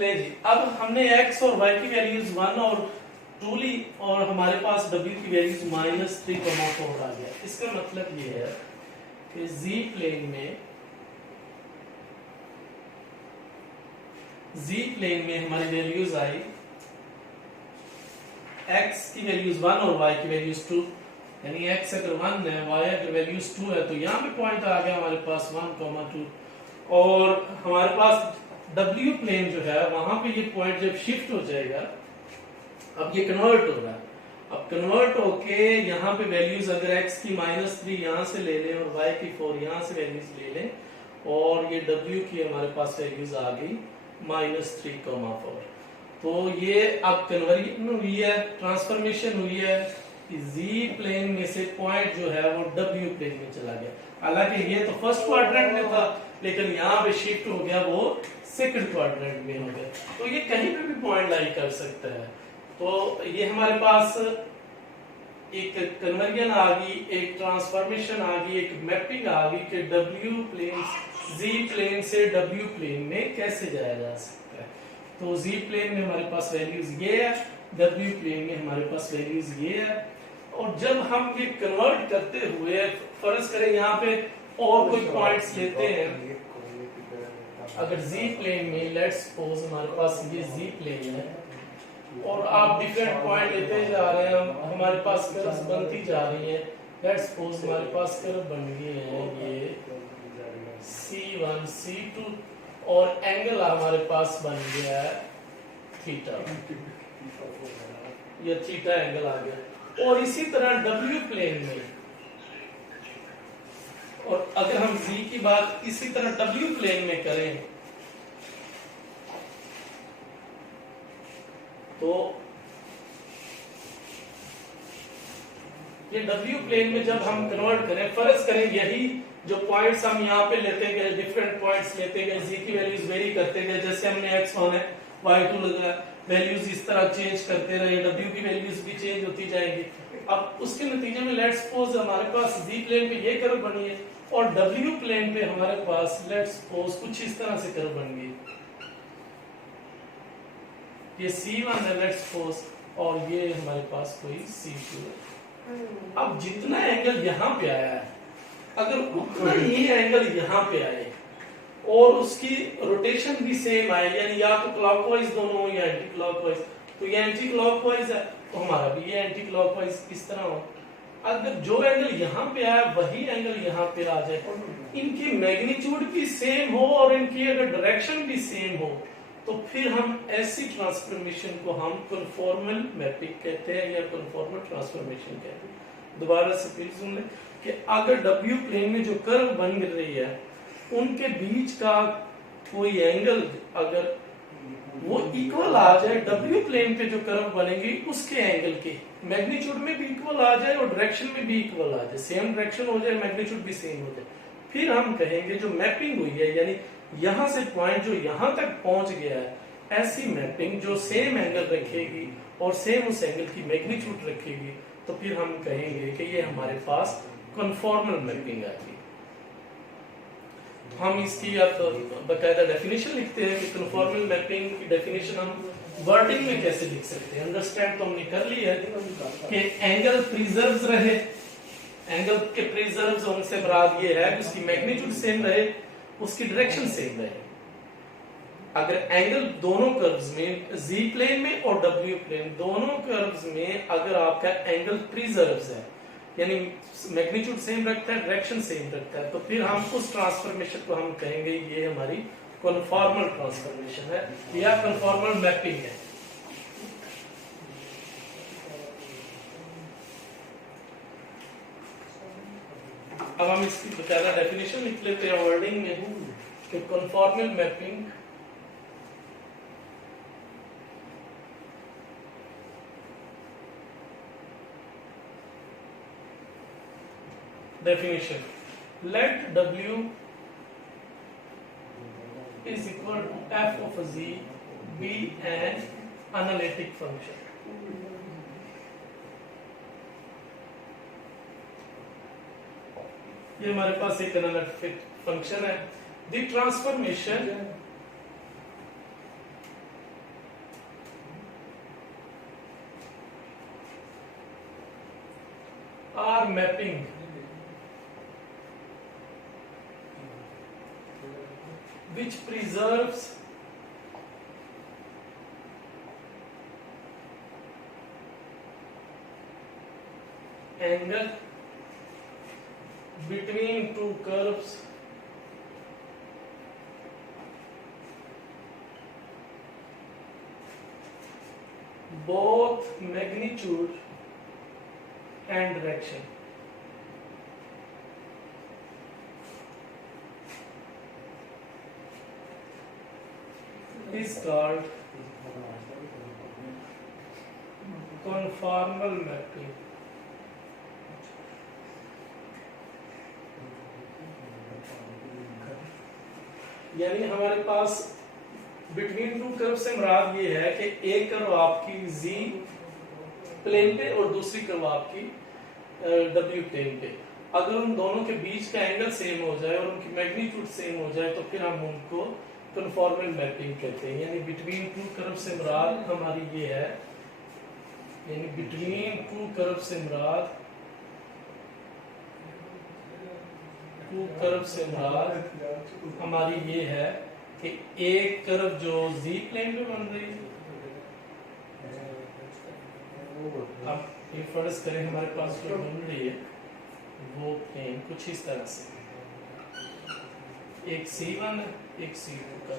ले जी, अब हमने x और y की वैल्यूज 1 और 2 ली और हमारे पास w की वैल्यूज -3,4 आ गया। इसका मतलब ये है कि z प्लेन में हमारी वैल्यूज आई, x की वैल्यूज 1 और y की वैल्यूज 2, यानी x अगर 1 है, y अगर वैल्यूज 2 है, तो यहाँ पे पॉइंट आ गया हमारे पास 1,2 और हमारे पास W प्लेन जो है वहां पे ये पॉइंट जब शिफ्ट हो जाएगा, अब ये कन्वर्ट होगा, अब कन्वर्ट होके यहाँ पे वैल्यूज अगर x की -3 यहाँ से ले लें और y की 4 यहाँ से वैल्यूज ले लें और ये W की हमारे पास वैल्यूज आ गई -3,4। तो ये अब कन्वर्जन हुई है, ट्रांसफॉर्मेशन हुई है कि z प्लेन में से पॉइंट जो है वो W प्लेन में चला गया। हालांकि ये तो फर्स्ट क्वाड्रेंट में था, लेकिन यहाँ पे शिफ्ट हो गया वो सेकंड क्वाड्रेंट में हो गया। तो ये कहीं पे भी पॉइंट लाई कर सकता है। तो ये हमारे पास एक कन्वर्जन आ गई, एक ट्रांसफॉर्मेशन आ गई, एक मैपिंग आ गई कि W प्लेन Z प्लेन से W प्लेन में कैसे जाया जा सकता है। तो Z प्लेन में हमारे पास वैल्यूज ये है, W प्लेन में हमारे पास वैल्यूज ये है। और जब हम ये कन्वर्ट करते हुए फर्ज करें यहाँ पे और कोई पॉइंट्स लेते हैं, अगर Z प्लेन में लेट्स सपोज हमारे पास ये Z प्लेन है और आप डिफरेंट पॉइंट लेते जा रहे हैं, हमारे पास कर्व्स बनती जा रही है। लेट्स सपोज हमारे पास कर्व बन गए हैं ये C1 C2 और एंगल हमारे पास बन गया है थीटा, ये थीटा एंगल आ गया। और इसी तरह W प्लेन में, और अगर हम Z की बात इसी तरह W प्लेन में करें तो ये W प्लेन में जब हम कन्वर्ट करें, फर्ज करें यही जो पॉइंट्स हम यहाँ पे लेते गए, डिफरेंट पॉइंट्स लेते गए, Z की वैल्यूज वेरी करते गए, जैसे हमने x1 है y2 लगाया, वैल्यूज इस तरह चेंज करते रहे, W की वैल्यूज भी चेंज होती जाएंगी। अब उसके नतीजे में लेट्स सपोज हमारे पास Z प्लेन पे ये कर्व बनी है और W प्लेन पे हमारे पास लेट्स सपोज कुछ इस तरह से कर्व बन गई, ये C1 है लेट्स सपोज और ये हमारे पास कोई C2 है। अब जितना एंगल यहाँ पे आया है, अगर उतना ही एंगल यहाँ पे आए और उसकी रोटेशन भी सेम आए, यानी या तो क्लॉकवाइज दोनों हो या एंटी क्लॉकवाइज, तो ये एंटी क्लॉकवाइज है तो हमारा भी ये एंटी क्लॉकवाइज इस तरह हो। अगर जो एंगल यहाँ पे आया वही एंगल यहाँ पे आ जाए, इनकी मैग्नीट्यूड भी सेम हो और इनकी अगर डायरेक्शन भी सेम हो, तो फिर हम ऐसी ट्रांसफॉर्मेशन को हम कन्फॉर्मल मैपिंग कहते हैं या कन्फॉर्मल ट्रांसफॉर्मेशन कहते हैं। दोबारा से फिर सुन लें कि अगर W प्लेन में जो कर्व बन रही है उनके बीच का कोई एंगल अगर वो इक्वल आ जाए, W प्लेन पे जो कर्व बनेगी उसके एंगल के मैग्नीट्यूड में भी इक्वल आ जाए और डायरेक्शन में भी इक्वल आ जाए, सेम डायरेक्शन हो जाए, मैग्नीट्यूड भी सेम हो जाए, फिर हम कहेंगे जो मैपिंग हुई है, यानी यहां से पॉइंट जो यहां तक पहुंच गया है, ऐसी मैपिंग जो सेम एंगल रखेगी और सेम उस एंगल की मैग्नीट्यूड रखेगी, तो फिर हम कहेंगे कि ये हमारे पास कन्फॉर्मल मैपिंग आएगी। हम इसकी बकायदा डेफिनेशन लिखते हैं कि कन्फॉर्मल मैपिंग की डेफिनेशन हम वर्डिंग में कैसे लिख सकते हैं। अंडरस्टैंड तो हमने कर लिया है कि एंगल प्रिजर्व्स रहे, एंगल के प्रिजर्व्स होने से मुराद ये है कि उसकी मैग्नीट्यूड सेम रहे, उसकी डायरेक्शन सेम रहे। अगर एंगल दोनों कर्व्स में Z प्लेन में और W प्लेन दोनों कर्व्स में अगर आपका एंगल प्रिजर्व्स है, यानी मैग्नीट्यूड सेम रखता है, डायरेक्शन सेम रखता है, तो फिर हम उस ट्रांसफॉर्मेशन को हम कहेंगे ये हमारी कन्फॉर्मल ट्रांसफॉर्मेशन है या कन्फॉर्मल मैपिंग है। अब हम इसकी बकायदा डेफिनेशन लिख लेते हैं वर्डिंग में कि conformal mapping definition, let W is equal to f of Z be an analytic function. ये हमारे पास एक एनालिटिक फंक्शन है। The transformation are mapping which preserves angle between two curves both magnitude and direction. Is called conformal mapping. यानी हमारे पास between two curve से मुराद ये है कि एक कर्व आपकी z प्लेन पे और दूसरी कर्व आपकी w प्लेन पे, अगर उन दोनों के बीच का एंगल सेम हो जाए और उनकी मैग्नीट्यूड सेम हो जाए तो फिर हम उनको कन्फॉर्मल मैपिंग कहते हैं। यानी बिटवीन टू कर्व से मुराद हमारी ये है, यानी बिटवीन टू कर्व से मुराद हमारी ये है कि एक कर्व जो z प्लेन पे बन रही है, अब ये फर्ज करें हमारे पास जो बन रही है वो प्लेन कुछ इस तरह से, एक C1 है एक C2 का,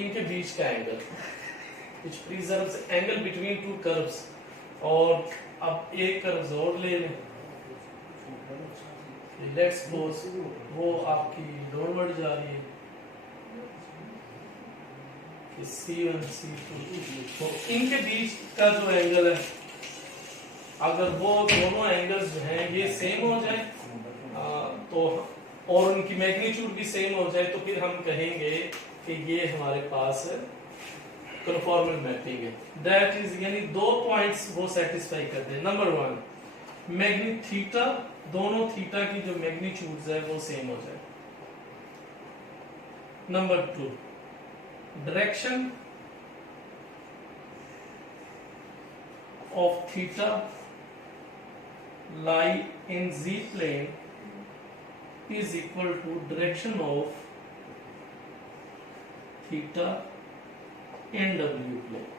इनके बीच का angle which preserves angle between two curves, और अब एक कर्व और ले लें, लेट्स सपोज वो आपकी डाउनवर्ड जा रही है C1 C2, तो इनके बीच का जो एंगल है अगर वो दोनों एंगल्स जो हैं ये सेम हो जाए तो और उनकी मैग्नीट्यूड भी सेम हो जाए तो फिर हम कहेंगे कि ये हमारे पास कन्फॉर्मल मैपिंग है। दैट इज यानी दो पॉइंट्स वो सेटिस्फाई करते हैं। नंबर 1 मैग्नी थीटा, दोनों थीटा की जो मैग्नीट्यूड्स है वो सेम हो जाए। Number 2 direction of theta lie in z plane is equal to direction of theta in w plane।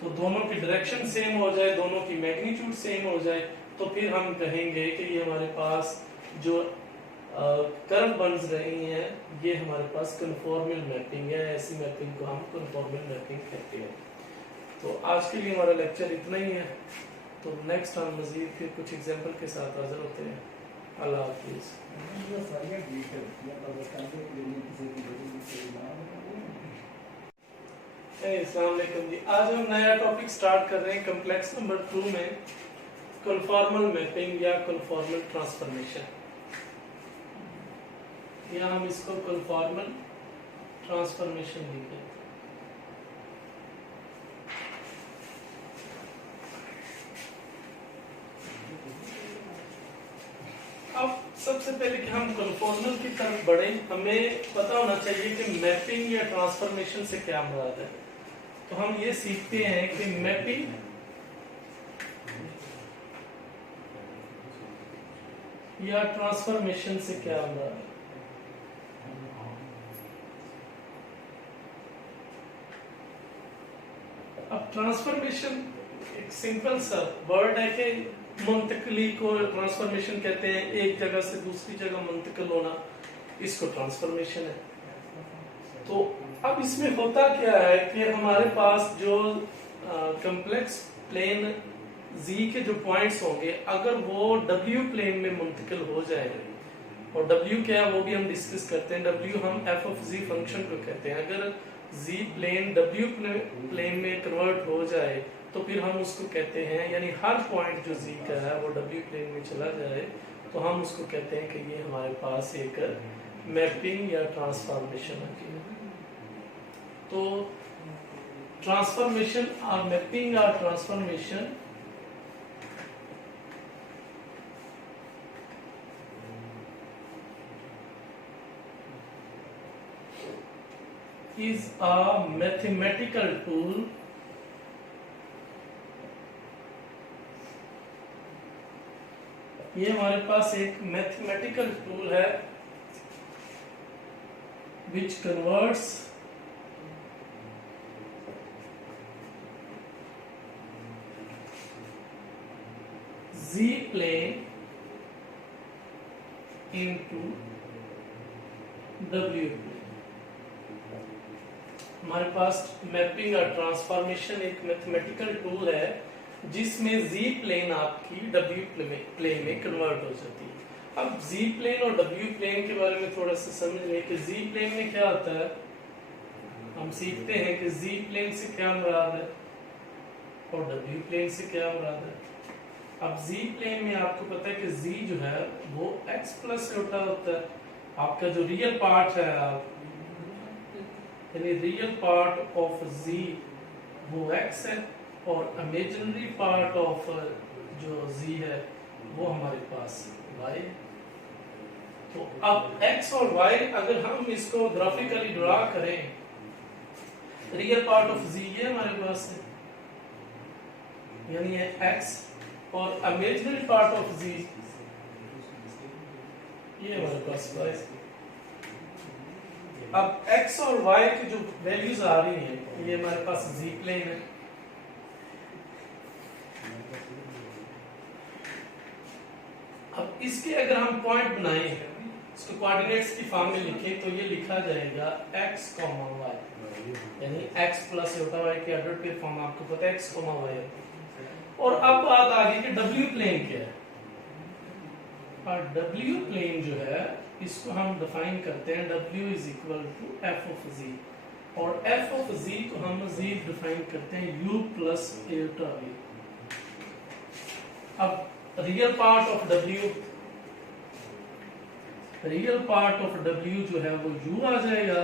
तो दोनों की डायरेक्शन सेम हो जाए, दोनों की मैग्नीट्यूड सेम हो जाए तो फिर हम कहेंगे कि ये हमारे पास जो कर्व बन रही हैं ये हमारे पास कन्फॉर्मल मैपिंग है। ऐसी मैपिंग को हम कन्फॉर्मल मैपिंग कहते हैं। तो आज के लिए हमारा लेक्चर इतना ही है, तो नेक्स्ट हम मजीद फिर कुछ एग्जाम्पल के साथ हाजिर होते हैं। अल्लाह हाफिज़। अस्सलाम वालेकुम जी, आज हम नया टॉपिक स्टार्ट कर रहे हैं कॉम्प्लेक्स नंबर 2 में कन्फॉर्मल मैपिंग या कन्फॉर्मल ट्रांसफॉर्मेशन, या हम इसको कन्फॉर्मल ट्रांसफॉर्मेशन लिखते हैं। अब सबसे पहले कि हम कन्फॉर्मल की तरफ बढ़े, हमें पता होना चाहिए कि मैपिंग या ट्रांसफॉर्मेशन से क्या मुराद है। तो हम ये सीखते हैं कि मैपिंग या ट्रांसफॉर्मेशन से क्या मुराद है। अब ट्रांसफॉर्मेशन एक सिंपल सा वर्ड है कि मुंतकली को ट्रांसफॉर्मेशन कहते हैं, एक जगह से दूसरी जगह मुंतकिल होना, इसको ट्रांसफॉर्मेशन है। तो अब इसमें होता क्या है कि हमारे पास जो कॉम्प्लेक्स प्लेन z के जो पॉइंट्स होंगे अगर वो w प्लेन में मुंतकिल हो जाए, और w क्या है वो भी हम डिस्कस करते हैं, w हम f ऑफ z फंक्शन को कहते हैं। अगर z प्लेन w प्लेन में कन्वर्ट हो जाए तो फिर हम उसको कहते हैं, यानी हर पॉइंट जो z का है वो w प्लेन में चला जाए तो हम उसको कहते हैं कि ये हमारे पास एक मैपिंग या ट्रांसफॉर्मेशन है। तो ट्रांसफॉर्मेशन और मैपिंग और transformation is a mathematical tool ये हमारे पास एक मैथमेटिकल टूल है which converts Z plane into W plane। हमारे पास मैपिंग और ट्रांसफॉर्मेशन एक मैथमेटिकल टूल है जिसमें Z प्लेन आपकी W प्लेन में कन्वर्ट हो जाती है। अब Z प्लेन और W प्लेन के बारे में थोड़ा सा समझ लें कि Z प्लेन में क्या होता है। हम सीखते हैं कि Z प्लेन से क्या मुराद है और W प्लेन से क्या मुराद है। अब Z प्लेन में आपको पता है कि Z जो है वो x प्लस छोटा होता है। आपका जो रियल पार्ट है यानी रियल पार्ट ऑफ Z वो x है और इमेजिनरी पार्ट ऑफ जो Z है वो हमारे पास y है। तो अब x और y अगर हम इसको ग्राफिकली ड्रा करें, रियल पार्ट ऑफ Z ये हमारे पास है यानी है x और इमेजिनरी पार्ट ऑफ Z ये हमारे पास y है। अब x और y की जो वैल्यूज आ रही हैं ये हमारे पास Z प्लेन है। अब इसके अगर हम पॉइंट बनाएं, इसको कोऑर्डिनेट्स की फॉर्म में लिखें तो ये लिखा जाएगा x, y यानी x प्लस छोटा y की एडजॉइंट फॉर्म आपको पता है x, y। और अब बात आ गई कि W प्लेन क्या है। और W प्लेन जो है इसको हम डिफाइन करते हैं W is equal to f of Z और f ऑफ Z को हम Z डिफाइन करते हैं u प्लस एटा v। अब रियल पार्ट ऑफ W जो है वो u आ जाएगा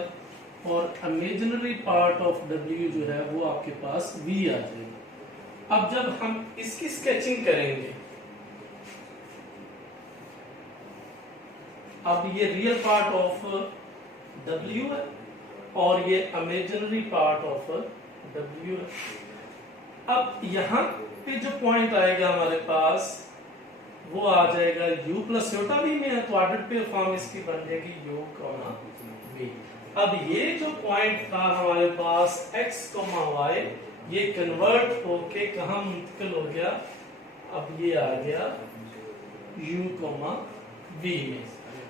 और इमेजिनरी पार्ट ऑफ W जो है वो आपके पास v आ जाएगा। अब जब हम इसकी स्केचिंग करेंगे, अब ये रियल पार्ट ऑफ W है और ये इमेजिनरी पार्ट ऑफ W है। अब यहाँ पे जो पॉइंट आएगा हमारे पास वो आ जाएगा u प्लस छोटा v में है तो ऑर्डर पे फॉर्म इसकी बन जाएगी u, v। अब ये जो पॉइंट था हमारे पास x, y ये कन्वर्ट होके कहाँ मुंतकिल हो गया, अब ये आ गया u, v में।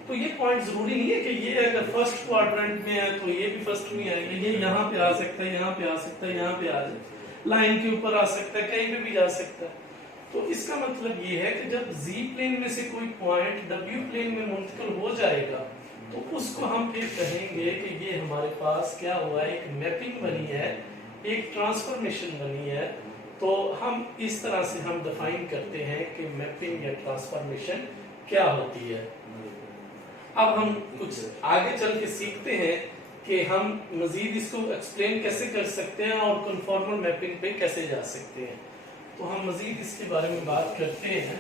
तो ये पॉइंट जरूरी नहीं है कि ये अगर फर्स्ट क्वाड्रेंट में है तो ये भी फर्स्ट में आएगा, ये यहाँ पे आ सकता है, यहाँ पे आ सकता है, यहाँ पे आ जाए, लाइन के ऊपर आ सकता है, कहीं पे भी जा सकता है। तो इसका मतलब ये है कि जब Z प्लेन में से कोई पॉइंट W प्लेन में मुंतकिल हो जाएगा तो उसको हम फिर कहेंगे कि ये हमारे पास क्या हुआ है, एक मैपिंग बनी है, एक ट्रांसफॉर्मेशन बनी है। तो हम इस तरह से हम डिफाइन करते हैं कि मैपिंग या ट्रांसफॉर्मेशन क्या होती है। अब हम कुछ आगे चल के सीखते हैं कि हम मजीद इसको एक्सप्लेन कैसे कर सकते हैं और कन्फॉर्मल मैपिंग पे कैसे जा सकते हैं। तो हम मजीद इसके बारे में बात करते हैं।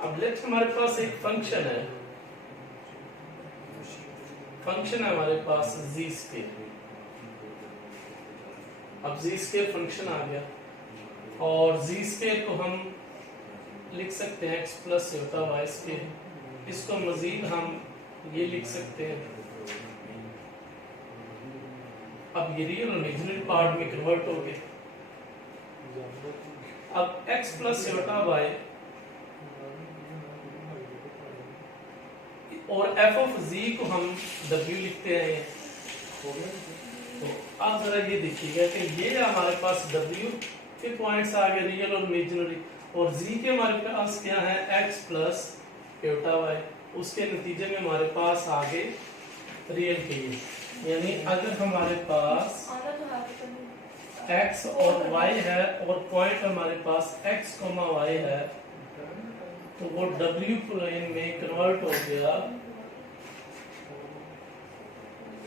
अब लेट्स हमारे पास एक फंक्शन है, हमारे पास z स्केयर। अब z स्केयर फंक्शन आ गया और z स्केयर को हम लिख सकते हैं x प्लस छोटा y स्केयर। इसको मजीद हम ये लिख सकते हैं, अब ये रियल और इमेजिनरी पार्ट में कन्वर्ट हो गए। अब x प्लस छोटा y और f ऑफ z को हम w लिखते हैं। तो अब जरा ये देखिएगा कि ये हमारे पास w के पॉइंट्स आ गए रियल और इमेजिनरी, और z के हमारे पास क्या है x प्लस छोटा y, उसके नतीजे में हमारे पास आ गए रियल के लिए। यानी अगर हमारे पास x और y है और पॉइंट हमारे पास x, y है तो वो W प्लेन में कन्वर्ट हो गया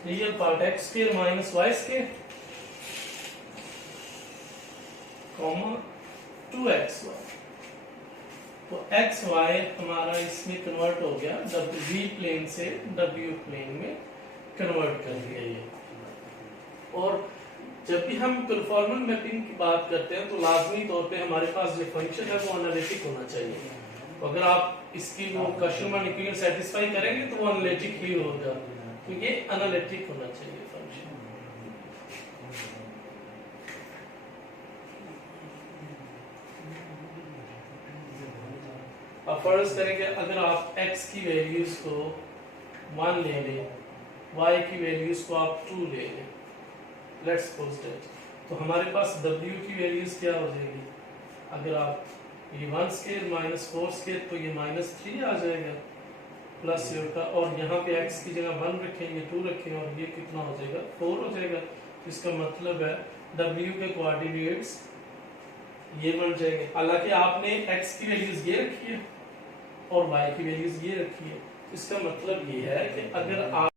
real part x square minus y square comma 2xy। तो एक्स वाई हमारा इसमें कन्वर्ट हो गया, v प्लेन से w प्लेन में कन्वर्ट कर दिया ये। और जब भी हम परफॉर्मेंस मैपिंग की बात करते हैं तो लाजमी तौर पे हमारे पास जो फंक्शन है वो एनालिटिक होना चाहिए। तो अगर आप इसकी वो कस्टमर इक्वेशन सेटिस्फाई करेंगे तो वो एनालिटिक ही होगा, तो ये एनालिटिक होना चाहिए फंक्शन। अब फर्ज करेंगे अगर आप x की वैल्यूज को 1 ले लें, y की वैल्यूज को आप 2 ले लें, लेट्स सपोज दैट, तो हमारे पास w की वैल्यूज क्या हो जाएगी? अगर आप ये 1 स्केयर माइनस 4 स्केयर तो ये -3 आ जाएगा प्लस ये का, और यहाँ पे x की जगह 1 रखेंगे 2 रखेंगे और ये कितना हो जाएगा 4 हो जाएगा। तो इसका मतलब है w के कोऑर्डिनेट्स ये बन जाएंगे। हालांकि आपने x की वैल्यूज ये रखी है और y की वैल्यूज ये रखी है, इसका मतलब ये है कि अगर आप